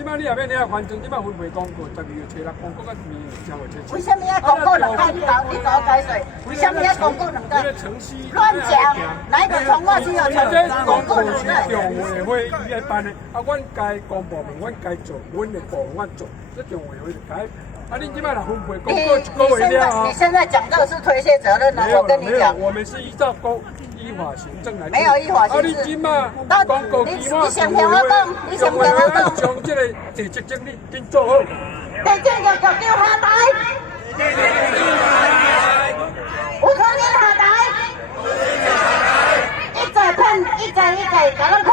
即摆你也免领反正即摆分配广告，12月初6广告到明年才会出。为什么要广告两盖？你搞解释？为什么要广告两盖？乱讲！哪一个从化区有广告两盖？中委会伊来办的，啊，阮该公部门，阮该做，阮的部门阮做，这中委会就该。啊，你即摆若分配广告一个月了啊！你现在讲这个是推卸责任了，我跟你讲。我们是依照依法行政来。没有依法行政。啊，你即摆广告期末，你想听我讲？你想听我讲？将这个地质整理紧做好。地震就叫丢下台。有可能下台。一再骗，一再，甲咱骗